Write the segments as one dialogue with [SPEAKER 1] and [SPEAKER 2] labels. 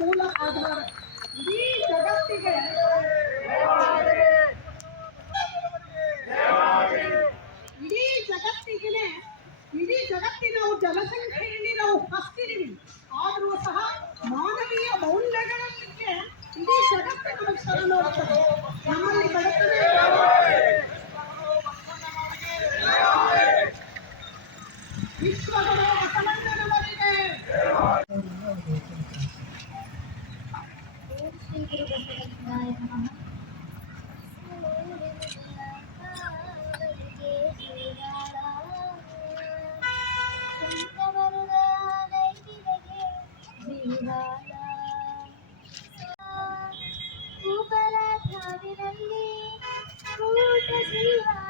[SPEAKER 1] ಮೂಲ ಆಧಾರ. ಇಡೀ ಜಗತ್ತಿಗೆ ಇಡೀ ಜಗತ್ತಿಗೆ ಇಡೀ ಜಗತ್ತಿನ ನಾವು ಜನಸಂಖ್ಯೆಯಲ್ಲಿ ನಾವು ಹಸ್ತಿದೀವಿ. ಆದರೂ ಸಹ ಮಾನವೀಯ ಮೌಲ್ಯಗಳಕ್ಕೆ ಇಡೀ ಜಗತ್ತು ನಮಗೆ ಶರಣೋಗ್ತದೆ ನಮ್ಮಲ್ಲಿ ಬರುತ್ತದೆ
[SPEAKER 2] ಓಂ ಶ್ರೀ ಗುರು ಬಸವಲಿಂಗಾಯ ನಮಃ ೂಪರಾಧಾವಿನಲ್ಲಿ ಕೂಟ ಜೀವಾಳ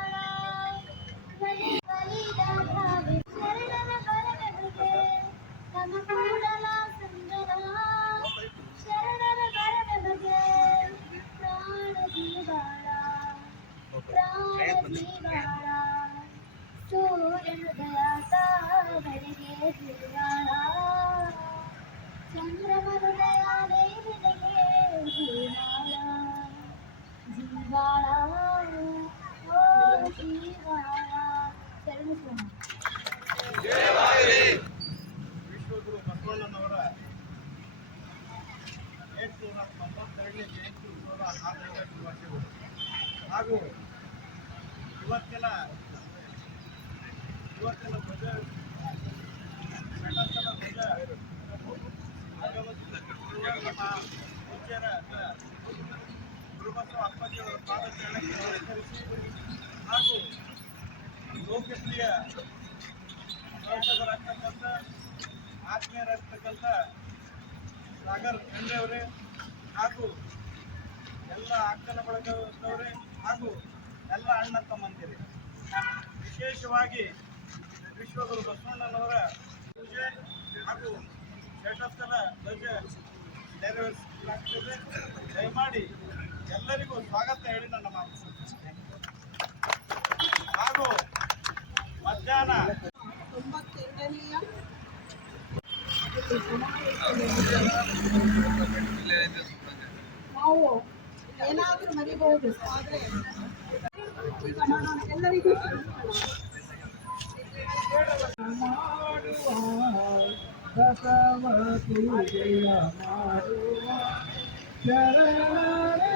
[SPEAKER 3] ಹಾಗೂ ಲೋಕಪ್ರಿಯ ಸಂಸದರಾಗ್ತಕ್ಕಂಥ ಆತ್ಮೀಯರಾಗ್ತಕ್ಕಂಥ ಸಾಗರ್ ಖಂಡ್ರೆಯವರೇ ಹಾಗೂ ಎಲ್ಲ ಅಕ್ಕನ ಬಳಗದವರೇ ಹಾಗೂ ಎಲ್ಲ ಅಣ್ಣ ತಮ್ಮಂದಿರೇ ವಿಶೇಷವಾಗಿ ವಿಶ್ವಗುರು ಬಸವಣ್ಣನವರ ಪೂಜೆ ಹಾಗೂ ಷಟಸ್ಥಲ ಧ್ವಜ ನೆರವೇರಿಸಲಾಗ್ತದೆ ದಯಮಾಡಿ ಎಲ್ಲರಿಗೂ ಸ್ವಾಗತ ಹೇಳಿ ನನ್ನ ಮಾತು. ಹಾಗೂ ಮಧ್ಯಾಹ್ನ
[SPEAKER 1] ತೊಂಬತ್ತೆರಡನೆಯ ನಾವು ಏನಾದರೂ ಮರಿಬಹುದು ಆದ್ರೆ ಈಗ ಮಾಡೋಣ ಎಲ್ಲರಿಗೂ
[SPEAKER 3] ಮಾಡುವ करे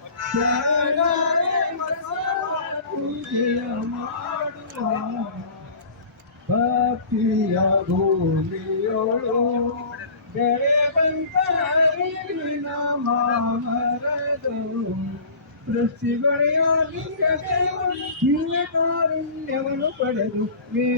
[SPEAKER 3] ಭಕ್ತಿಯ ಭೂಮಿಯೋಳು ಬೆಳೆ ಬಂತ ಮಾಮರದು ಸೃಷ್ಟಿಗೊಳೆಯೋ ನಿನ್ನ ಕಾರುಣ್ಯವನ್ನು ಪಡೆದು ಮೇ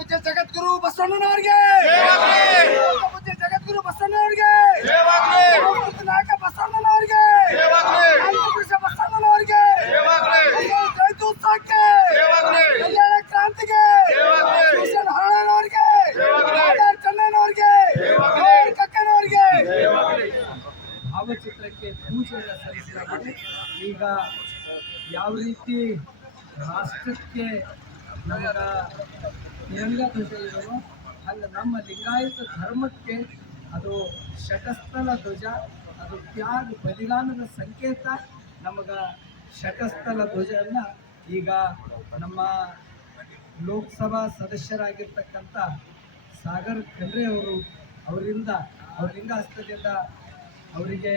[SPEAKER 3] ಲೋಕಪೂಜ್ಯ ಜಗದ್ಗುರು ಬಸವಣ್ಣನವರಿಗೆ ಲೋಕಪೂಜ್ಯ ಜಗದ್ಗುರು ಬಸವಣ್ಣನವರಿಗೆ ಲೋಕಪೂಜ್ಯ ನಾಯಕ ಬಸವಣ್ಣನವರಿಗೆ ರಾಮಕೃಷ್ಣ ಬಸವಣ್ಣನವರಿಗೆ ಜಯಂತಿ ಉತ್ಸವಕ್ಕೆ ಕಲ್ಯಾಣ ಕ್ರಾಂತಿಗೆ ಭೂಷಣ್ ಹಾಳನವರಿಗೆ ಚೆನ್ನೈನವರಿಗೆ ಕಕ್ಕನವರಿಗೆ ಭಾವಚಿತ್ರಕ್ಕೆ ಪೂಜೆಯನ್ನು ಸಲ್ಲಿಸಲಾಗಿದೆ ಈಗ ಯಾವ ರೀತಿ ರಾಷ್ಟ್ರಕ್ಕೆ ನಮಗ ತಿರಂಗ ಧ್ವಜ ಅಲ್ಲ, ನಮ್ಮ ಲಿಂಗಾಯತ ಧರ್ಮಕ್ಕೆ ಅದು ಶಟಸ್ಥಲ ಧ್ವಜ, ಅದು ತ್ಯಾಗ ಬಲಿದಾನದ ಸಂಕೇತ. ನಮಗ ಶಟಸ್ಥಲ ಧ್ವಜವನ್ನು ಈಗ ನಮ್ಮ ಲೋಕಸಭಾ ಸದಸ್ಯರಾಗಿರ್ತಕ್ಕಂಥ ಸಾಗರ್ ಖಂಡ್ರೆ ಅವರು ಅವರಿಂದ ಅವ್ರ ಲಿಂಗಾಸ್ತದಿಂದ ಅವರಿಗೆ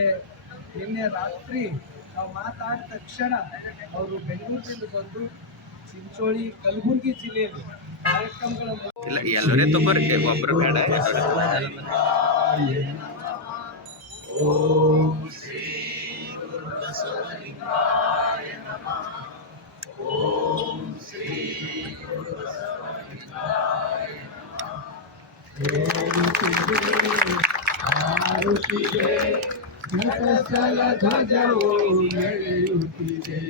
[SPEAKER 3] ನಿನ್ನೆ ರಾತ್ರಿ ನಾವು ಮಾತಾಡಿದ ತಕ್ಷಣ ಅವರು ಬೆಂಗಳೂರಿನಿಂದ ಬಂದು ಚಿಂಚೋಳಿ ಕಲಬುರಗಿ ಜಿಲ್ಲೆಯಲ್ಲಿ ಕಾರ್ಯಕ್ರಮಗಳನ್ನು
[SPEAKER 4] ಇಲ್ಲ ಎಲ್ಲರೇ ತೊಂಬರ್ಕೆ ಒಬ್ಬರು ಬೇಡ
[SPEAKER 3] ಓಂ
[SPEAKER 5] ಶ್ರೀ ಓಂ ಶ್ರೀ ಆರುಷಿಗೆ ನಟಸಲ ಧ್ವಜವು ಎಳೆಯುತ್ತಿದೆ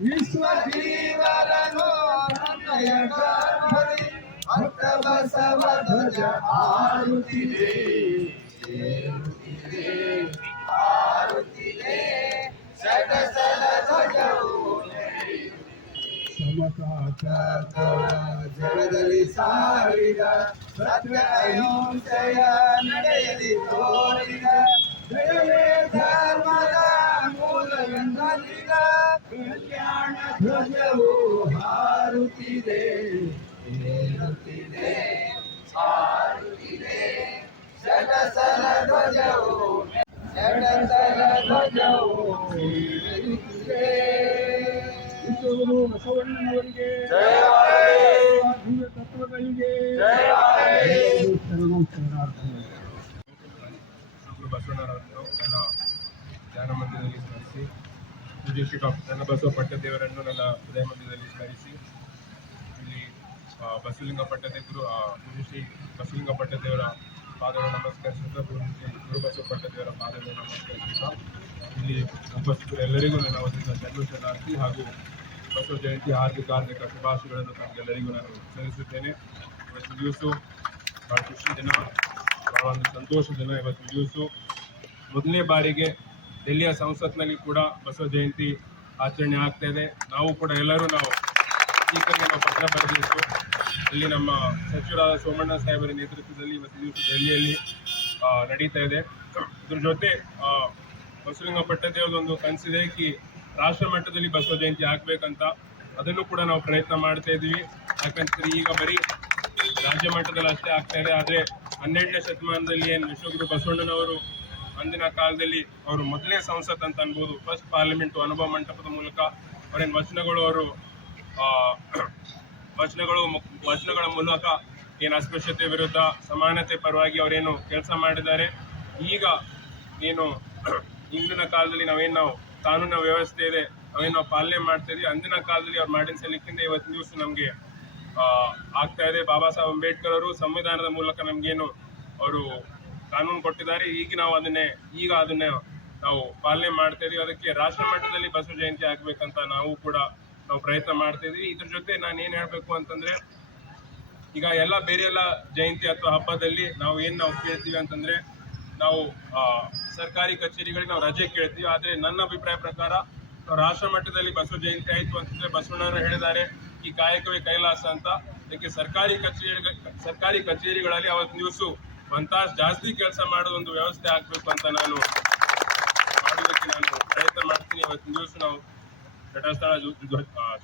[SPEAKER 5] ವಿಶ್ವ ಜೀವನನು ತನ್ನಯ ಗರ್ಭದಲ್ಲಿ ಭಕ್ತ ಬಸವ ಧ್ವಜ ಆರುತ್ತಿದೆ ಏರುತ್ತಿದೆ ಆರುತ್ತಿದೆ ಸಟಸಲ ಧ್ವಜವು ಸಮಕಾಚಾರ ಜಗದಲ್ಲಿ ಸಾರಿದ ಸತ್ಯ ಅಹಿಂಸೆಯ ನಡೆಯಲಿ ತೋರಿದ ದಯವೇ ಧರ್ಮದ ಮೂಲವೆಂದಲಿದ ಕಲ್ಯಾಣ ಧ್ವಜವು ಹಾರುತ್ತಿದೆ. ಏರುತ್ತಿದೆ ಹಾರುತ್ತಿದೆ. ಸಡಸಲ ಧ್ವಜವು ಸಡಸಲ ಧ್ವಜವು ಏರುತ್ತಿದೆ ವಿಶ್ವಗುರು ಬಸವಣ್ಣನವರಿಗೆ ತತ್ವಗಳಿಗೆ
[SPEAKER 6] ಬಸವಣ್ಣನವರನ್ನು ನನ್ನ ಧ್ಯಾನ ಮಂದಿರದಲ್ಲಿ ಸ್ಮರಿಸಿ. ಶ್ರೀ ಡಾಕ್ಟರ್ ನನ್ನ ಬಸವ ಪಟ್ಟದೇವರನ್ನು ನನ್ನ ಹೃದಯ ಮಂದಿರದಲ್ಲಿ ಸ್ಮರಿಸಿ. ಇಲ್ಲಿ ಬಸವಲಿಂಗ ಪಟ್ಟದೇವರು ಗುರು ಆ, ಪೂಜ್ಯ ಶ್ರೀ ಬಸವಲಿಂಗ ಪಟ್ಟದೇವರ ಪಾದವನ್ನು ನಮಸ್ಕರಿಸುತ್ತಾ ಶ್ರೀ ಗುರು ಬಸವ ಪಟ್ಟದೇವರ ಪಾದವನ್ನು ನಮಸ್ಕರಿಸುತ್ತಾ ಇಲ್ಲಿ ಉಪಸ್ಥಿತರೆಲ್ಲರಿಗೂ ನನ್ನ ವತಿಯಿಂದ ಜನ್ಮ ಹಾಗೂ ಬಸವ ಜಯಂತಿ ಹಾರ್ದಿಕ ಹಾರ್ದಿಕ ಶುಭಾಶಯಗಳನ್ನು ತಮಗೆಲ್ಲರಿಗೂ ನಾನು ಸಲ್ಲಿಸುತ್ತೇನೆ. ಇವತ್ತು ದಿವಸು ಭಾಳ ಖುಷಿ ದಿನ ಭಾಳ ಒಂದು ಸಂತೋಷ ದಿನ ಇವತ್ತು ದಿವಸ. ಮೊದಲನೇ ಬಾರಿಗೆ ದೆಹಲಿಯ ಸಂಸತ್ನಲ್ಲಿ ಕೂಡ ಬಸವ ಜಯಂತಿ ಆಚರಣೆ ಆಗ್ತಾ ಇದೆ. ನಾವು ಕೂಡ ಎಲ್ಲರೂ ನಾವು ಸ್ಪೀಕರ್ಗೆ ನಾವು ಪತ್ರ ಬರೆದಿತ್ತು ಇಲ್ಲಿ ನಮ್ಮ ಸಚಿವರಾದ ಸೋಮಣ್ಣ ಸಾಹೇಬರ ನೇತೃತ್ವದಲ್ಲಿ ಇವತ್ತು ದಿವಸ ದೆಹಲಿಯಲ್ಲಿ ನಡೀತಾ ಇದೆ. ಇದ್ರ ಜೊತೆ ಬಸವಲಿಂಗ ಪಟ್ಟದೇವ್ರದೊಂದು ಕನಸಿದೆ ಕಿ ರಾಷ್ಟ್ರ ಮಟ್ಟದಲ್ಲಿ ಬಸವ ಜಯಂತಿ ಆಗಬೇಕಂತ. ಅದನ್ನು ಕೂಡ ನಾವು ಪ್ರಯತ್ನ ಮಾಡ್ತಾ ಇದ್ದೀವಿ. ಯಾಕಂತಂದ್ರೆ ಈಗ ಬರೀ ರಾಜ್ಯ ಮಟ್ಟದಲ್ಲಿ ಅಷ್ಟೇ ಆಗ್ತಾ ಇದೆ. ಆದರೆ ಹನ್ನೆರಡನೇ ಶತಮಾನದಲ್ಲಿ ಏನು ವಿಶ್ವಗುರು ಬಸವಣ್ಣನವರು ಅಂದಿನ ಕಾಲದಲ್ಲಿ ಅವರು ಮೊದಲನೇ ಸಂಸತ್ ಅಂತ ಅನ್ಬೋದು. ಫಸ್ಟ್ ಪಾರ್ಲಿಮೆಂಟ್ ಅನುಭವ ಮಂಟಪದ ಮೂಲಕ ಅವರೇನು ವಚನಗಳು ಅವರು ವಚನಗಳು ವಚನಗಳ ಮೂಲಕ ಏನು ಅಸ್ಪೃಶ್ಯತೆ ವಿರುದ್ಧ ಸಮಾನತೆ ಪರವಾಗಿ ಅವರೇನು ಕೆಲಸ ಮಾಡಿದ್ದಾರೆ. ಈಗ ಏನು ಇಂದಿನ ಕಾಲದಲ್ಲಿ ನಾವೇನು ನಾವು ಕಾನೂನು ವ್ಯವಸ್ಥೆ ಇದೆ, ನಾವೇನು ನಾವು ಪಾಲನೆ ಮಾಡ್ತಾ ಇದೀವಿ, ಅಂದಿನ ಕಾಲದಲ್ಲಿ ಅವ್ರು ಮಾಡಿನ ಸಲಿಕ್ಕಿಂದ ಇವತ್ತಿನ ದಿವಸ ನಮಗೆ ಆಗ್ತಾ ಇದೆ. ಬಾಬಾ ಸಾಹೇಬ್ ಅಂಬೇಡ್ಕರ್ ಅವರು ಸಂವಿಧಾನದ ಮೂಲಕ ನಮಗೇನು ಅವರು ಕಾನೂನು ಕೊಟ್ಟಿದ್ದಾರೆ ಈಗ ನಾವು ಅದನ್ನೇ, ಈಗ ಅದನ್ನೇ ನಾವು ಪಾಲನೆ ಮಾಡ್ತಾ ಅದಕ್ಕೆ ರಾಷ್ಟ್ರ ಮಟ್ಟದಲ್ಲಿ ಬಸವ ಜಯಂತಿ ಆಗ್ಬೇಕಂತ ನಾವು ಕೂಡ ನಾವು ಪ್ರಯತ್ನ ಮಾಡ್ತಾ ಇದೀವಿ. ಇದ್ರ ಜೊತೆ ನಾನು ಏನ್ ಹೇಳ್ಬೇಕು ಅಂತಂದ್ರೆ, ಈಗ ಎಲ್ಲ ಬೇರೆ ಎಲ್ಲ ಜಯಂತಿ ಅಥವಾ ಹಬ್ಬದಲ್ಲಿ ನಾವು ಏನ್ ನಾವು ಕೇಳ್ತೀವಿ ಅಂತಂದ್ರೆ, ನಾವು ಸರ್ಕಾರಿ ಕಚೇರಿಗಳಿಗೆ ನಾವು ರಜೆ ಕೇಳ್ತೀವಿ. ಆದ್ರೆ ನನ್ನ ಅಭಿಪ್ರಾಯ ಪ್ರಕಾರ ರಾಷ್ಟ್ರ ಮಟ್ಟದಲ್ಲಿ ಬಸವ ಜಯಂತಿ ಆಯಿತು ಅಂತಂದ್ರೆ ಬಸವಣ್ಣವರು ಹೇಳಿದ್ದಾರೆ, ಈ ಕಾಯಕವೇ ಕೈಲಾಸ ಅಂತ. ಅದಕ್ಕೆ ಸರ್ಕಾರಿ ಕಚೇರಿ, ಸರ್ಕಾರಿ ಕಚೇರಿಗಳಲ್ಲಿ ಅವತ್ತು ದಿವಸ ಒಂದ್ ತಾಸು ಜಾಸ್ತಿ ಕೆಲಸ ಮಾಡೋ ಒಂದು ವ್ಯವಸ್ಥೆ ಆಗಬೇಕು ಅಂತ ನಾನು ಮಾಡೋದಕ್ಕೆ ನಾನು ಪ್ರಯತ್ನ ಮಾಡ್ತೀನಿ. ಇವತ್ತಿನ ದಿವಸ ನಾವು ಘಟಸ್ಥಳ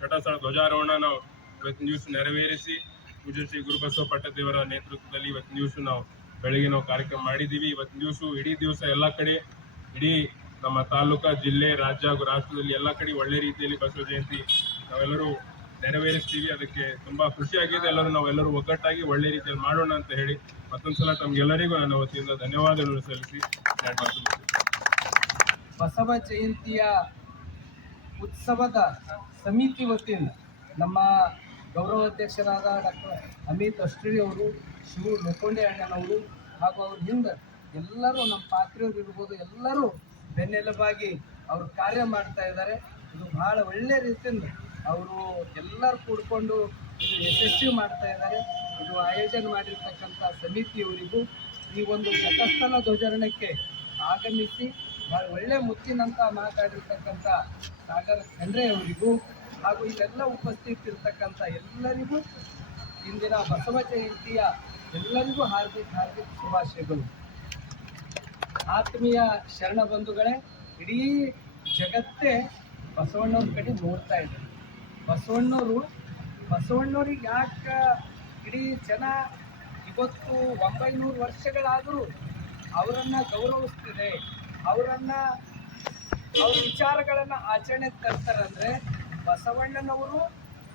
[SPEAKER 6] ಘಟಸ್ಥಳ ಧ್ವಜಾರೋಹಣ ನಾವು ಇವತ್ತಿನ ದಿವಸ ನೆರವೇರಿಸಿ, ಪೂಜ್ಯ ಶ್ರೀ ಗುರುಬಸವ ಪಟ್ಟದೇವರ ನೇತೃತ್ವದಲ್ಲಿ ಇವತ್ತಿನ ದಿವಸ ನಾವು ಬೆಳಗ್ಗೆ ನಾವು ಕಾರ್ಯಕ್ರಮ ಮಾಡಿದ್ದೀವಿ. ಇವತ್ತಿನ ದಿವಸ ಇಡೀ ದಿವಸ ಎಲ್ಲ ಕಡೆ, ಇಡೀ ನಮ್ಮ ತಾಲೂಕಾ, ಜಿಲ್ಲೆ, ರಾಜ್ಯ ಹಾಗೂ ರಾಷ್ಟ್ರದಲ್ಲಿ ಎಲ್ಲ ಕಡೆ ಒಳ್ಳೆ ರೀತಿಯಲ್ಲಿ ಬಸವ ಜಯಂತಿ ನಾವೆಲ್ಲರೂ ನೆರವೇರಿಸ್ತೀವಿ. ಅದಕ್ಕೆ ತುಂಬಾ ಖುಷಿಯಾಗಿದೆ. ಎಲ್ಲರೂ ನಾವು ಎಲ್ಲರೂ ಒಗ್ಗಟ್ಟಾಗಿ ಒಳ್ಳೆ ರೀತಿಯಲ್ಲಿ ಮಾಡೋಣ ಅಂತ ಹೇಳಿ ಮತ್ತೊಂದ್ಸಲ ತಮ್ಗೆಲ್ಲರಿಗೂ ನನ್ನ ವತಿಯಿಂದ ಧನ್ಯವಾದಗಳು ಸಲ್ಲಿಸಿ.
[SPEAKER 5] ಬಸವ ಜಯಂತಿಯ ಉತ್ಸವದ ಸಮಿತಿ ವತಿಯಿಂದ ನಮ್ಮ ಗೌರವಾಧ್ಯಕ್ಷರಾದ ಡಾಕ್ಟರ್ ಅಮಿತ್ ಅಷ್ಟ್ರಿ ಅವರು, ಶಿವ ಲೋಕೊಂಡೆ ಅಣ್ಣನವರು ಹಾಗೂ ಅವ್ರ ಹಿಂದೆ ಎಲ್ಲರೂ ನಮ್ಮ ಪಾತ್ರೆಯವರು ಇರ್ಬೋದು ಎಲ್ಲರೂ ಬೆನ್ನೆಲುಬಾಗಿ ಅವರು ಕಾರ್ಯ ಮಾಡ್ತಾ ಇದ್ದಾರೆ. ಇದು ಬಹಳ ಒಳ್ಳೆ ರೀತಿಯಿಂದ ಅವರು ಎಲ್ಲರೂ ಕೂಡ್ಕೊಂಡು ಇದು ಯಶಸ್ವಿ ಮಾಡ್ತಾ ಇದ್ದಾರೆ. ಇದು ಆಯೋಜನೆ ಮಾಡಿರ್ತಕ್ಕಂಥ ಸಮಿತಿಯವರಿಗೂ ಈ ಒಂದು ಶತಸ್ಥನ ಧ್ವಜರಣಕ್ಕೆ ಆಗಮಿಸಿ ಭಾಳ ಒಳ್ಳೆ ಮುತ್ತಿನಂತ ಮಾತಾಡಿರ್ತಕ್ಕಂಥ ಸಾಗರ್ ಖಂಡ್ರೆ ಅವರಿಗೂ ಹಾಗೂ ಇಲ್ಲೆಲ್ಲ ಉಪಸ್ಥಿತಿರ್ತಕ್ಕಂಥ ಎಲ್ಲರಿಗೂ ಇಂದಿನ ಬಸವ ಜಯಂತಿಯ ಎಲ್ಲರಿಗೂ ಹಾರ್ದಿಕ ಹಾರ್ದಿಕ ಶುಭಾಶಯಗಳು. ಆತ್ಮೀಯ ಶರಣ ಬಂಧುಗಳೇ, ಇಡೀ ಜಗತ್ತೇ ಬಸವಣ್ಣವ್ರ ಕಡೆ ನೋಡ್ತಾ ಇದೆ. ಬಸವಣ್ಣವರು, ಬಸವಣ್ಣವ್ರಿಗೆ ಯಾಕೆ ಇಡೀ ಜನ ಇವತ್ತು ಒಂಬೈನೂರು ವರ್ಷಗಳಾದರೂ ಅವರನ್ನು ಗೌರವಿಸ್ತಿದೆ, ಅವರನ್ನು, ಅವ್ರ ವಿಚಾರಗಳನ್ನು ಆಚರಣೆ ತರ್ತಾರಂದರೆ ಬಸವಣ್ಣನವರು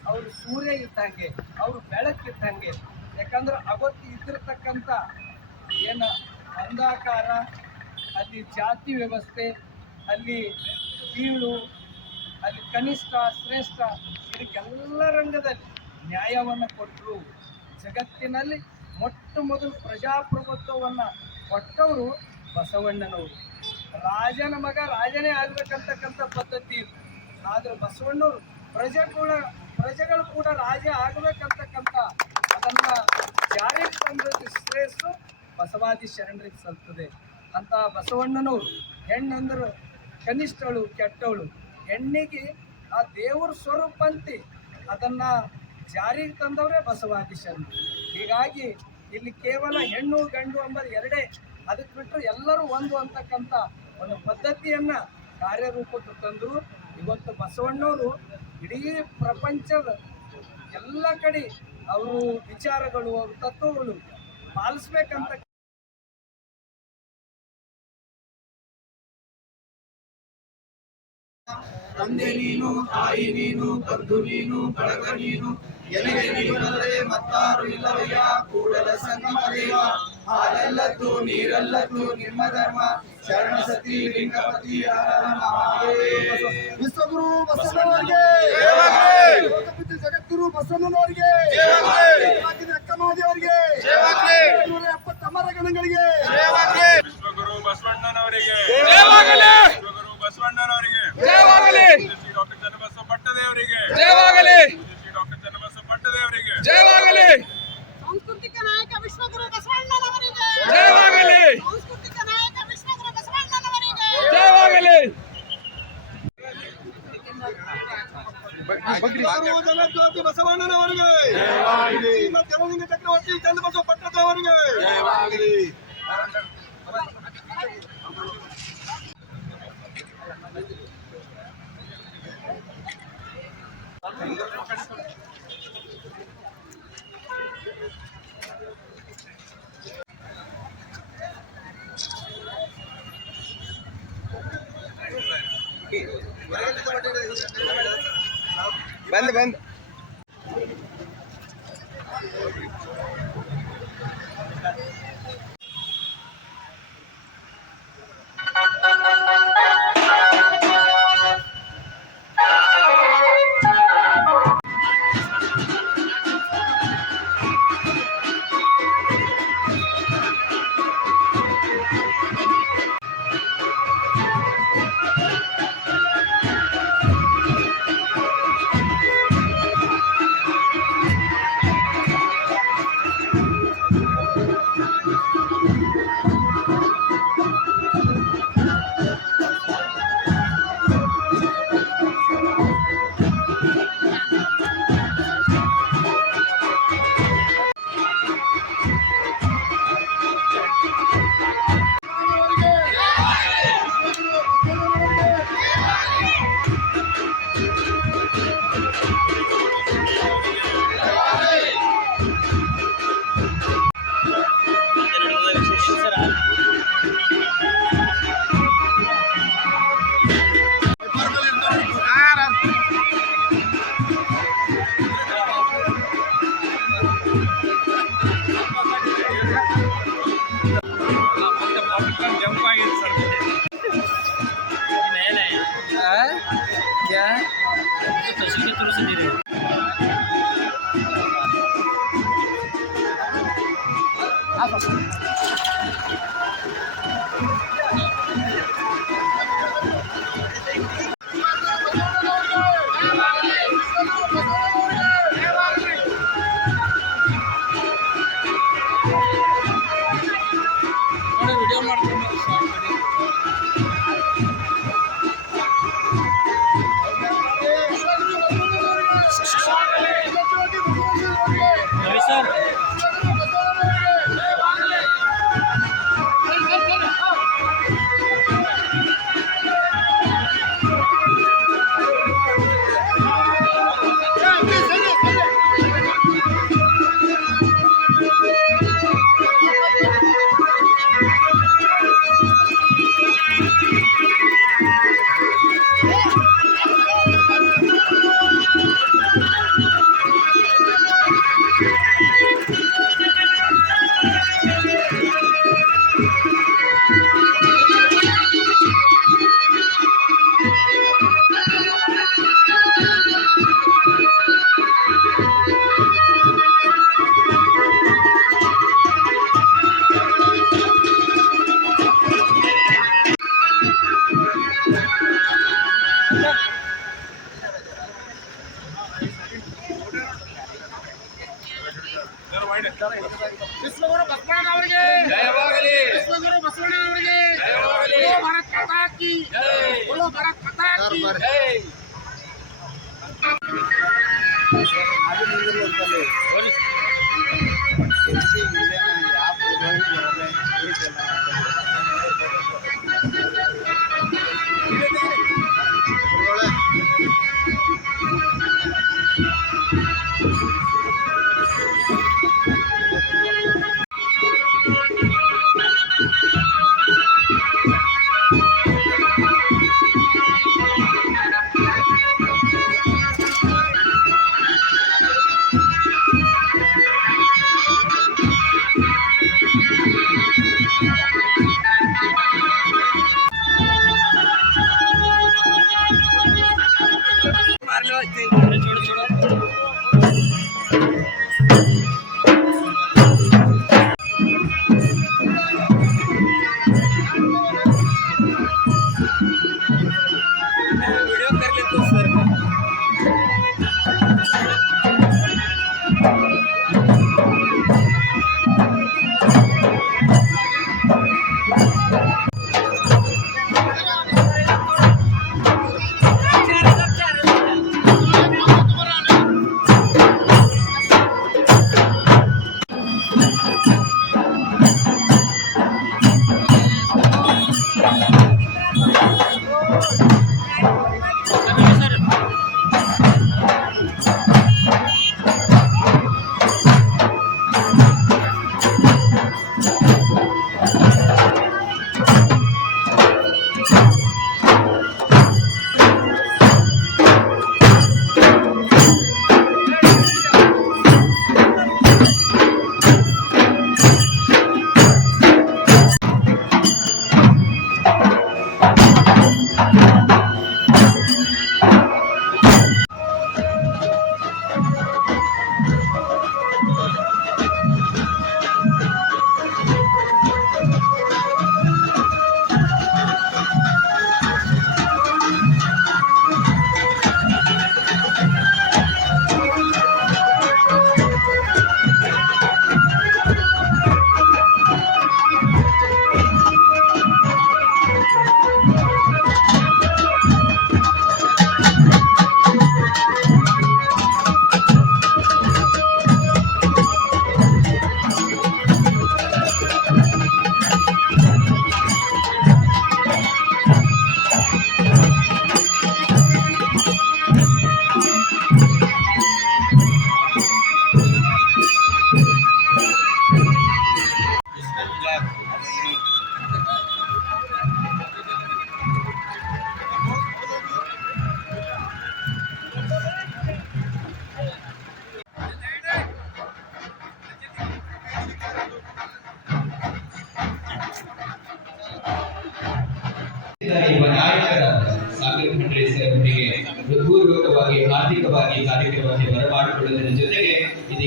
[SPEAKER 5] ಅವರು ಸೂರ್ಯ ಇದ್ದಂಗೆ, ಅವರು ಬೆಳಕಿದ್ದಂಗೆ. ಯಾಕಂದ್ರೆ ಅವತ್ತು ಇದ್ದಿರ್ತಕ್ಕಂಥ ಏನು ಅಂಧಾಕಾರ, ಅಲ್ಲಿ ಜಾತಿ ವ್ಯವಸ್ಥೆ, ಅಲ್ಲಿ ಕೀಳು ಅಲ್ಲಿ ಕನಿಷ್ಠ, ಶ್ರೇಷ್ಠ, ಇದಕ್ಕೆಲ್ಲ ರಂಗದಲ್ಲಿ ನ್ಯಾಯವನ್ನು ಕೊಟ್ಟರು. ಜಗತ್ತಿನಲ್ಲಿ ಮೊಟ್ಟ ಮೊದಲು ಪ್ರಜಾಪ್ರಭುತ್ವವನ್ನು ಕೊಟ್ಟವರು ಬಸವಣ್ಣನವರು. ರಾಜನ ಮಗ ರಾಜನೇ ಆಗ್ಬೇಕಂತಕ್ಕಂಥ ಪದ್ಧತಿ ಇತ್ತು. ಆದ್ರೆ ಬಸವಣ್ಣವರು ಪ್ರಜೆ ಕೂಡ, ಪ್ರಜೆಗಳು ಕೂಡ ರಾಜ ಆಗ್ಬೇಕಂತಕ್ಕಂಥ ಅದನ್ನ ಜಾರಿಗೆ ತಂದದ್ದು ಶ್ರೇಯಸ್ಸು ಬಸವಾದಿ ಶರಣರಿಗೆ ಸಲ್ತದೆ. ಅಂತ ಬಸವಣ್ಣನವರು ಹೆಣ್ಣಂದರು ಕನಿಷ್ಠಳು, ಕೆಟ್ಟವಳು. ಹೆಣ್ಣಿಗೆ ಆ ದೇವ್ರ ಸ್ವರೂಪ ಅಂತ, ಅದನ್ನ ಜಾರಿಗೆ ತಂದವರೇ ಬಸವಾದಿ ಹೀಗಾಗಿ ಇಲ್ಲಿ ಕೇವಲ ಹೆಣ್ಣು ಗಂಡು ಎಂಬುದು ಎರಡೇ. ಅದಕ್ಕೆ ಬಿಟ್ಟರೆ ಎಲ್ಲರೂ ಒಂದು ಅಂತಕ್ಕಂಥ ಒಂದು ಪದ್ಧತಿಯನ್ನ ಕಾರ್ಯರೂಪಕ್ಕೆ ತಂದರು. ಇವತ್ತು ಬಸವಣ್ಣವರು ಇಡೀ ಪ್ರಪಂಚದ ಎಲ್ಲ ಕಡೆ ಅವರು ವಿಚಾರಗಳು ಅವ್ರ ತತ್ವಗಳು ಪಾಲಿಸ್ಬೇಕಂತ
[SPEAKER 7] ತಂದೆ ನೀನು ತಾಯಿ ನೀನು ಬಂಧು ನೀನು ಬಳಗ ನೀನು ಎನಗೆ ನೀನಲ್ಲದೆ ಮತ್ತಾರು ಇಲ್ಲವಯ್ಯ? ಕೂಡಲ ಸಂಗಮ ದೇವ ಹಾಲೆಲ್ಲದ್ದು ನೀರಲ್ಲದ್ದು ನಿಮ್ಮ ಧರ್ಮ. ಶರಣ ಸತಿ ಲಿಂಗಪತಿ. ವಿಶ್ವಗುರು ಬಸವನವರಿಗೆ. ಜಗದ್ಗುರು ಬಸವಣ್ಣನವರಿಗೆ ರಾಜ್ಯದ ಅಕ್ಕಮಾದೇವರಿಗೆ ನೂರ ಎಪ್ಪತ್ತ ಅಮರ ಗಣಗಳಿಗೆ
[SPEAKER 6] ವಿಶ್ವಗುರು ಬಸವಣ್ಣನವರಿಗೆ. ಬಸವಣ್ಣನವರಿಗೆ ಜಯವಾಗಲಿ. ಡಾಕ್ಟರ್ ಚನ್ನಬಸವ ಪಟ್ಟದೇವರಿಗೆ ಜಯವಾಗಲಿ. ಡಾಕ್ಟರ್ ಚನ್ನಬಸವ ಪಟ್ಟದೇವರಿಗೆ ಜಯವಾಗಲಿ.
[SPEAKER 1] ಸಾಂಸ್ಕೃತಿಕ ನಾಯಕ ವಿಶ್ವಗುರು ಬಸವಣ್ಣನವರಿಗೆ. ಜಯವಾಗಲಿ. ಸಾಂಸ್ಕೃತಿಕ ನಾಯಕ ವಿಶ್ವಗುರು ಬಸವಣ್ಣನವರಿಗೆ.
[SPEAKER 3] ಸರ್ವ ಜ್ಯೋತಿ ಬಸವಣ್ಣನವರಿಗೆ. ಜಯವಾಗಲಿ. ಜಗಲಿಂಗ ಚಕ್ರವರ್ತಿ ಚನ್ನಬಸವ ಪಟ್ಟದವರಿಗೆ
[SPEAKER 7] ಬಂದ್ ಬಂದ್.
[SPEAKER 1] Brazilian. ಭಾರತ್ ಮಾತಾ ಕಿ ಬೋಲೋ ಭಾರತ್ ಮಾತಾ ಕಿ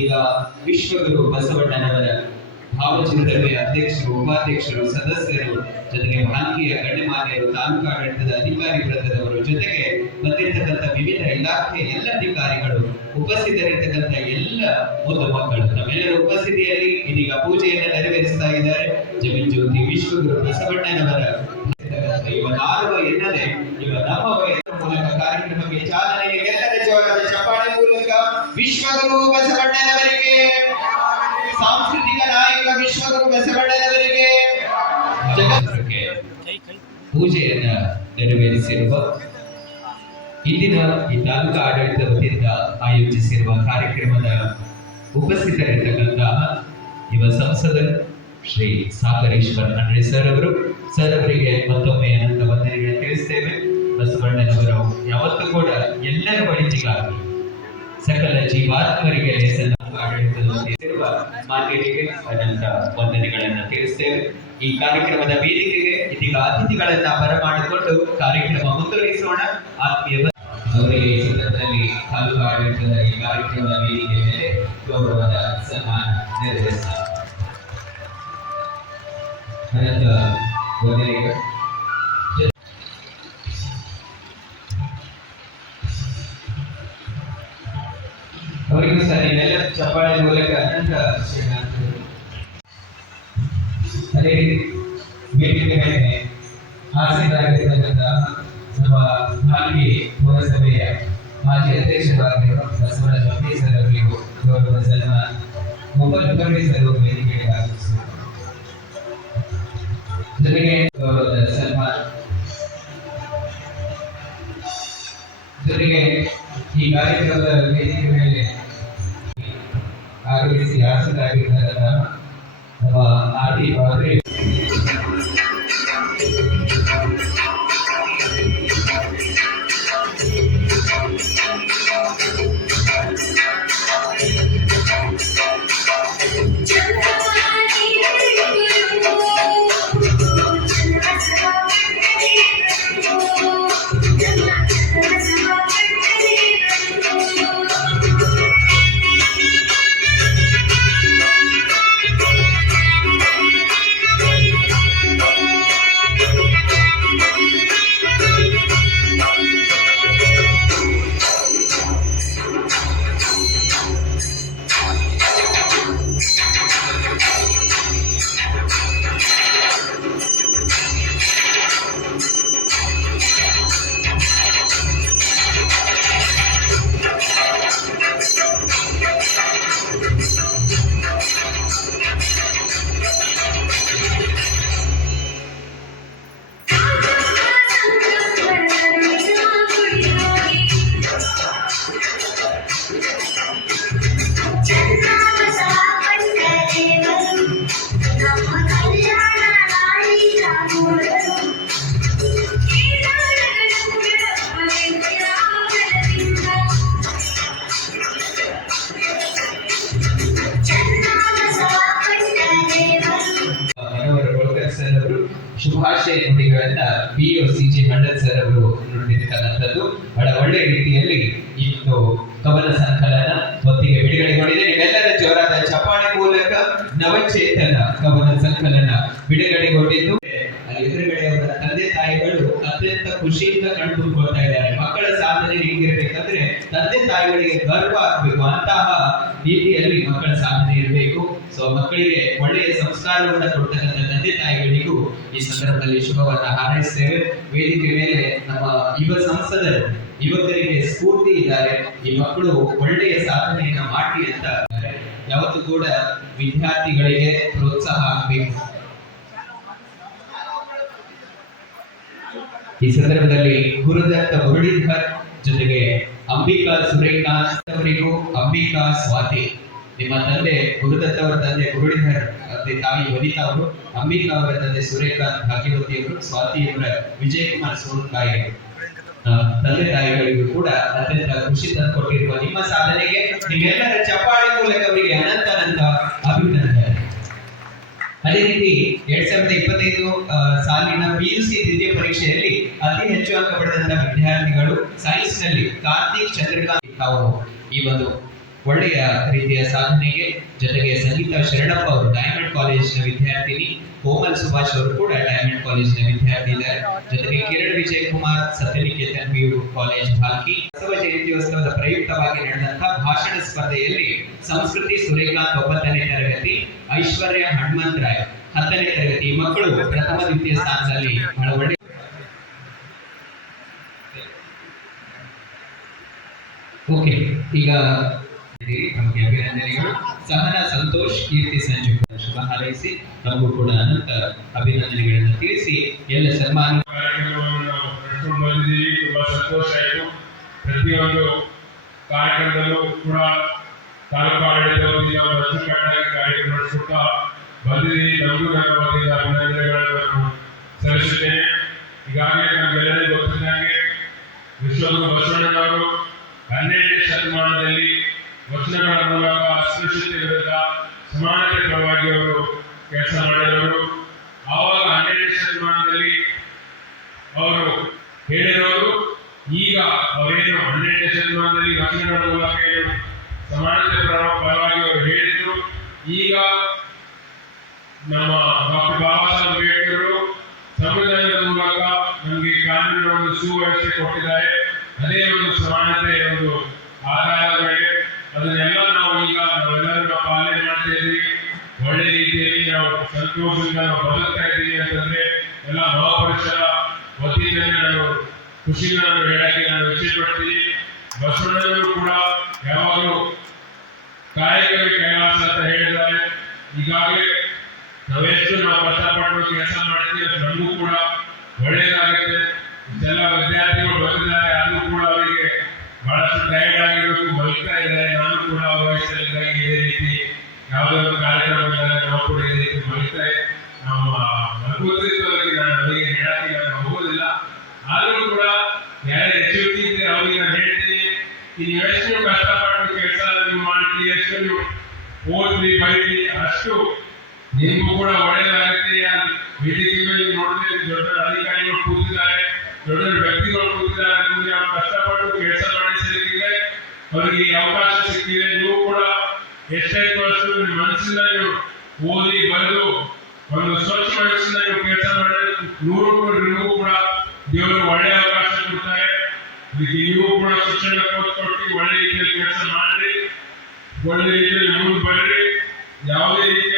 [SPEAKER 8] ಇದೀಗ ವಿಶ್ವಗುರು ಬಸವಣ್ಣನವರ ಭಾವಚಿತ್ರಕ್ಕೆ ಅಧ್ಯಕ್ಷರು, ಉಪಾಧ್ಯಕ್ಷರು, ಸದಸ್ಯರು, ಜೊತೆಗೆ ಭಾರತೀಯ ಗಣ್ಯಮಾನ್ಯರು, ತಾಲೂಕು ಆಡಳಿತದ ಅಧಿಕಾರಿ ವೃತ್ತದವರು ಜೊತೆಗೆ ಬಂದಿರತಕ್ಕಂಥ ವಿವಿಧ ಇಲಾಖೆ ಎಲ್ಲ ಅಧಿಕಾರಿಗಳು ಉಪಸ್ಥಿತರಿರ್ತಕ್ಕಂಥ ಎಲ್ಲ ಒಂದು ಮಕ್ಕಳು. ನಮ್ಮೆಲ್ಲರ ಉಪಸ್ಥಿತಿಯಲ್ಲಿ ಇದೀಗ ಪೂಜೆಯನ್ನು ನೆರವೇರಿಸ್ತಾ ಇದ್ದಾರೆ. ಜಮೀನ್ ಜ್ಯೋತಿ ವಿಶ್ವಗುರು ಬಸವಣ್ಣನವರ ಇವ ನಾರುವ ಎನ್ನದೆ ಇವ ನಮ್ಮ ಮೂಲಕ ಕಾರ್ಯಕ್ರಮಕ್ಕೆ ಚಾಲನೆ ಎಲ್ಲರ ಜೋರಾದ ಚಪ್ಪಾಳೆ ಮೂಲಕ ವಿಶ್ವಗುರು ಬಸವಣ್ಣನವರಿಗೆ ಪೂಜೆಯನ್ನ ನೆರವೇರಿಸಿರುವ ಇಂದಿನ ಈ ತಾಲೂಕು ಆಡಳಿತ ವತಿಯಿಂದ ಆಯೋಜಿಸಿರುವ ಕಾರ್ಯಕ್ರಮದ ಉಪಸ್ಥಿತರಿರ್ತಕ್ಕಂತಹ ಯುವ ಸಂಸದ ಶ್ರೀ ಸಾಗರೇಶ್ವರ ಖಂಡ್ರೆ ಸರ್ ಅವರು. ಸರ್ ಅವರಿಗೆ ಮತ್ತೊಮ್ಮೆ ಅನಂತ ವಂದನೆಗಳನ್ನು ತಿಳಿಸ್ತೇವೆ. ಬಸವಣ್ಣನವರು ಯಾವತ್ತೂ ಕೂಡ ಎಲ್ಲರ ಒಳಿತಿಗಾಗಿ ಸಕಲ ಜೀವಾತ್ಮರಿಗೆ ಆಡಳಿತದ ಮಾನ್ಯರಿಗೆ ಅನಂತ ವಂದನೆಗಳನ್ನು ತಿಳಿಸ್ತೇವೆ. ಈ ಕಾರ್ಯಕ್ರಮದ ವೇದಿಕೆಗೆ ಇದೀಗ ಅತಿಥಿಗಳನ್ನ ಬರಮಾಡಿಕೊಂಡು ಕಾರ್ಯಕ್ರಮ ಮುಂದುವರಿಸೋಣ. ಆತ್ಮೀಯ ಅವರಿಗೆ ಈ ಸಂದರ್ಭದಲ್ಲಿ ತಾಲೂಕು ಆಡಳಿತದ ಈ ಕಾರ್ಯಕ್ರಮದ ವೇದಿಕೆ ಮೇಲೆ ಗೌರವದ ಸನ್ಮಾನ ನೆರವೇರಿಸ ಅವರಿಗೂ ಸಹ ನೀವೆಲ್ಲ ಚಪ್ಪಾಳೆ ಮೂಲಕ ಅನಂತ ವೇದಿಕೆ ಮೇಲೆ ಹಾಸನರಾಗಿರ್ತಕ್ಕಂತಹ ನಮ್ಮ ಭಾಗಿ ಪುರಸಭೆಯ ಮಾಜಿ ಅಧ್ಯಕ್ಷರಾಗಿರುವ ಬಸವರಾಜ ಅಪ್ಪಿ ಸರ್ ಅವರಿಗೂ ಗೌರವ ಸನ್ಮಾನ. ಮೊಬೈಲ್ ಸರ್ ಅವರು ವೇದಿಕೆಗೆ ಜೊತೆಗೆ ಶುಭಾಶಯ ನುಡಿಗಳನ್ನ B O C G Mandal sir ಅವರು ನುಡಿದಿರ್ತಕ್ಕಂಥದ್ದು ಬಹಳ ಒಳ್ಳೆಯ ರೀತಿಯಲ್ಲಿ ಇವತ್ತು ಕವನ ಸಂಕಲನ ಸೊ ಮಕ್ಕಳಿಗೆ ಒಳ್ಳೆಯ ಸಂಸ್ಕಾರವನ್ನು ಕೊಡ್ತಕ್ಕಂಥ ತಂದೆ ತಾಯಿಗಳಿಗೂ ಈ ಸಂದರ್ಭದಲ್ಲಿ ಶುಭವನ್ನ ಹಾರೈಸ್ತೇವೆ. ವೇದಿಕೆ ಮೇಲೆ ನಮ್ಮ ಯುವ ಸಂಸದರು, ಯುವಕರಿಗೆ ಸ್ಫೂರ್ತಿ ಇದ್ದಾರೆ. ಈ ಮಕ್ಕಳು ಒಳ್ಳೆಯ ಸಾಧನೆಯನ್ನ ಮಾಡಿ ಅಂತ ಯಾವತ್ತು ಕೂಡ ವಿದ್ಯಾರ್ಥಿಗಳಿಗೆ ಪ್ರೋತ್ಸಾಹ ಆಗಬೇಕು. ಈ ಸಂದರ್ಭದಲ್ಲಿ ಗುರುದತ್ತ ಮುರಳೀಧರ್ ಜೊತೆಗೆ ಅಂಬಿಕಾ ಸುರೇಖಾ ಅವರಿಗೂ ಅಂಬಿಕಾ ಸ್ವಾತಿ. ನಿಮ್ಮ ತಂದೆ ಗುರುದತ್ತ ಅವರ ತಂದೆ ಗುರುಳಿಧರ್ ತಾಯಿ ವನಿತಾ ಅವರು ಅಂಬಿಕಾ ಅವರ ತಂದೆ ಸೂರ್ಯಕಾಂತ್ ಭಾಗ್ಯವತಿ ಅವರು, ಸ್ವಾತಿ ಅವರ ವಿಜಯಕುಮಾರ್ ಸೋನ್ಕಾಯಿ ಅವರು. ತಂದೆ ತಾಯಿಗಳಿಗೂ ಕೂಡ ಅತ್ಯಂತ ಖುಷಿ ತಂದುಕೊಟ್ಟಿರುವ ನಿಮ್ಮ ಸಾಧನೆಗೆ ನಿಮ್ಮೆಲ್ಲರ ಚಪ್ಪಾಳೆ ಮೂಲಕ ಅವರಿಗೆ ಅನಂತ ಅನಂತ ಅಭಿನಂದನೆ. ಅದೇ ರೀತಿ ಎರಡ್ ಸಾವಿರದ ಇಪ್ಪತ್ತೈದು ಸಾಲಿನ ಸಿ ದ್ವಿತೀಯ ಪರೀಕ್ಷೆಯಲ್ಲಿ ಅತಿ ಹೆಚ್ಚು ಅಂಕ ಪಡೆದಂತಹ ವಿದ್ಯಾರ್ಥಿಗಳು ಸೈನ್ಸ್ನಲ್ಲಿ ಕಾರ್ತಿಕ್ ಚಂದ್ರಕಾಂತ್ ತಾವು ಈ ಒಂದು ಒಳ್ಳೆಯ ರೀತಿಯ ಸಾಧನೆಗೆ ಜೊತೆಗೆ ಸಂಗೀತ ಶರಣಪ್ಪ ಅವರು ಡೈಮಂಡ್ ಕಾಲೇಜಿನ ವಿದ್ಯಾರ್ಥಿನಿ, ಕೋಮಲ್ ಸುಭಾಷ್ ಅವರು ಕೂಡ ಡೈಮಂಡ್ ಕಾಲೇಜಿನ ವಿದ್ಯಾರ್ಥಿ ಇದ್ದಾರೆ. ಜೊತೆಗೆ ಕಿರಣ್ ವಿಜಯ್ ಕುಮಾರ್ ಸತ್ಯನಿಕೇತನ್ ಬಿಯೂರು ಕಾಲೇಜ್ ಭಾಲ್ಕಿ. ಬಸವ ಜಯಂತ್ಯೋತ್ಸವದ ಪ್ರಯುಕ್ತವಾಗಿ ನಡೆದಂತಹ ಭಾಷಣ ಸ್ಪರ್ಧೆಯಲ್ಲಿ ಸಂಸ್ಕೃತಿ ಸೂರ್ಯಕಾಂತ್ ಒಂಬತ್ತನೇ ತರಗತಿ, ಐಶ್ವರ್ಯ ಹನುಮಂತರಾಯ್ ಹತ್ತನೇ ತರಗತಿ ಮಕ್ಕಳು ಪ್ರಥಮ ದ್ವಿತೀಯ ಸ್ಥಾನದಲ್ಲಿ ಬಹಳ ಒಳ್ಳೆ ಓಕೆ ಈಗ ನಮಗೆ ಅಭಿನಂದನೆಗಳು. ಸಹನ, ಸಂತೋಷ್, ಕೀರ್ತಿ, ಸಂಜು ಶುಭ ಹಾರೈಸಿ, ನಮಗೂ ಕೂಡ ಅನಂತ ಅಭಿನಂದನೆಗಳನ್ನು ತಿಳಿಸಿ, ಎಲ್ಲ ಸನ್ಮಾನ
[SPEAKER 6] ತುಂಬಾ ಸಂತೋಷ ಆಯಿತು. ಪ್ರತಿಯೊಂದು ಕಾರ್ಯಕ್ರಮದಲ್ಲೂ ಕೂಡ ತಾಲೂಕು ಆಡಳಿತ ವತಿಯಿಂದ ಒಂದು ಅಚ್ಚುಕಟ್ಟಾಗಿ ಕಾರ್ಯಕ್ರಮ ನಡೆಸುತ್ತಾ ಬಂದಿದ್ದೀವಿ. ನಮಗೂ ನನ್ನ ವತಿಯಿಂದ ಅಭಿನಂದನೆಗಳನ್ನು ನಾನು ಸಲ್ಲಿಸುತ್ತೇನೆ. ಈಗಾಗಲೇ ನಮಗೆಲ್ಲರಿಗೂ ಗೊತ್ತಿದ್ದಂಗೆ ವಿಶ್ವಗುರು ಬಸವಣ್ಣನವರು ಹನ್ನೆರಡನೇ ಶತಮಾನದಲ್ಲಿ ವಚನಗಳ ಮೂಲಕ ಅಸ್ಪೃಶ್ಯತೆ ಸಮಾನತೆ ಪರವಾಗಿ ಅವರು ಕೆಲಸ ಮಾಡಿದವರು. ಆವಾಗ ಹನ್ನೆರಡನೇ ಶತಮಾನದಲ್ಲಿ ಅವರು ಹೇಳಿದವರು, ಈಗ ಅವರೇನು ಹನ್ನೆರಡನೇ ಶತಮಾನದಲ್ಲಿ ವಚನಗಳ ಮೂಲಕ ಏನು ಸಮಾನತೆ ಪರ- ಪರವಾಗಿ ಅವರು ಹೇಳಿದ್ರು. ಈಗ ನಮ್ಮ ಡಾಕ್ಟರ್ ಬಾಬಾ ಸಾಹೇಬ್ ಅಂಬೇಡ್ಕರ್ ಸಂವಿಧಾನದ ಮೂಲಕ ನಮಗೆ ಕಾನೂನಿನ ಒಂದು ಸುವ್ಯವಸ್ಥೆ ಕೊಟ್ಟಿದ್ದಾರೆ. ಅದೇ ಒಂದು ಸಮಾನತೆ ಒಂದು ಆಧಾರಗಳಿಗೆ ಸಂತೋಷದಿಂದ ನಾವು ಇದ್ದೀವಿ ಅಂತಂದ್ರೆ ಎಲ್ಲ ಮಹಾಪುರುಷರ ವತಿಯಿಂದ ನಾನು ನಾನು ಹೇಳಕ್ಕೆ ನಾನು ಇಚ್ಛೆ ಪಡ್ತೀನಿ ಬಸವಣ್ಣನವರು ಕೂಡ ಯಾವಾಗಲೂ ಕಾಯಕವೇ ಕೈಲಾಸ ಅಂತ ಹೇಳಿದ್ದಾರೆ. ಈಗಾಗಲೇ ನಾವೆಷ್ಟು ನಾವು ಕಷ್ಟಪಟ್ಟು ಕೆಲಸ ಮಾಡ್ತೀವಿ ಅದು ನಮಗೂ ಕೂಡ ಒಳ್ಳೆಯದಾಗುತ್ತೆ. ಇಷ್ಟೆಲ್ಲ ವಿದ್ಯಾರ್ಥಿಗಳು ಬಂದಿದ್ದಾರೆ ಅದು ಕೂಡ ಅವರಿಗೆ ಬಹಳಷ್ಟು ಟೈರ್ಡ್ ಆಗಿರೋದು ಬದುಕ್ತಾ ಇದ್ದಾರೆ. ನಾನು ಕೂಡ ವಯಸ್ಸಲ್ಲಿದ್ದಾಗ ಇದೇ ರೀತಿ ಯಾವುದೇ ಒಂದು ನಾವು ನಮ್ಮ ಮನಗೋದಿದ್ದವರಿಗೆ ನಾನು ಅವರಿಗೆ ನಾನು ಹೋಗೋದಿಲ್ಲ ಆದ್ರೂ ಕೂಡ ಯಾರು ಇದ್ರೆ ಅವರಿಗೆ ನಾನು ಹೇಳ್ತೀನಿ ಈ ಎಷ್ಟು ಕಷ್ಟಪಟ್ಟು ಕೆಲಸ ನೀವು ಮಾಡ್ತೀರಿ, ಎಷ್ಟು ಓದ್ರಿ ಬೈರಿ ಅಷ್ಟು ನಿಮಗೂ ಕೂಡ ವೇದಿಕೆ ಮೇಲೆ ನೋಡಿದ್ರೆ ದೊಡ್ಡ ದೊಡ್ಡ ಅಧಿಕಾರಿಗಳು ಕೂತಿದ್ದಾರೆ ದೊಡ್ಡ ದೊಡ್ಡ ವ್ಯಕ್ತಿಗಳು ಕೂತಿದ್ದಾರೆ ನಿಮಗೆ ಅವ್ರು ಕಷ್ಟಪಟ್ಟು ಕೆಲಸ ಮಾಡಿ ಸಿಕ್ಕಿದ್ರೆ ಅವರಿಗೆ ಈ ಅವಕಾಶ ಸಿಕ್ಕಿದೆ ನೀವು ಕೂಡ ಎಷ್ಟಾಯ್ತು ಅಷ್ಟು ನಿಮ್ಮ ಮನಸ್ಸಿಂದ ನೀವು ಓದಿ ಬರೆದು ಒಂದು ಸ್ವಚ್ಛ ಮನಸ್ಸಿಂದ ನೀವು ಕೆಲಸ ಮಾಡಿದ್ರೆ ನೂರು ಕೂಡ ನಿಮಗೂ ಕೂಡ ದೇವರು ಒಳ್ಳೆಯ ಅವಕಾಶ ಕೊಡ್ತಾರೆ ಅದಕ್ಕೆ ನೀವು ಕೂಡ ಶಿಕ್ಷಣ ಕೊಟ್ಟು ಒಳ್ಳೆ ರೀತಿಯಲ್ಲಿ ಕೆಲಸ ಮಾಡ್ರಿ ಒಳ್ಳೆ ರೀತಿಯಲ್ಲಿ ಮುಂದೆ ಬರ್ರಿ ಯಾವುದೇ ರೀತಿಯಲ್ಲಿ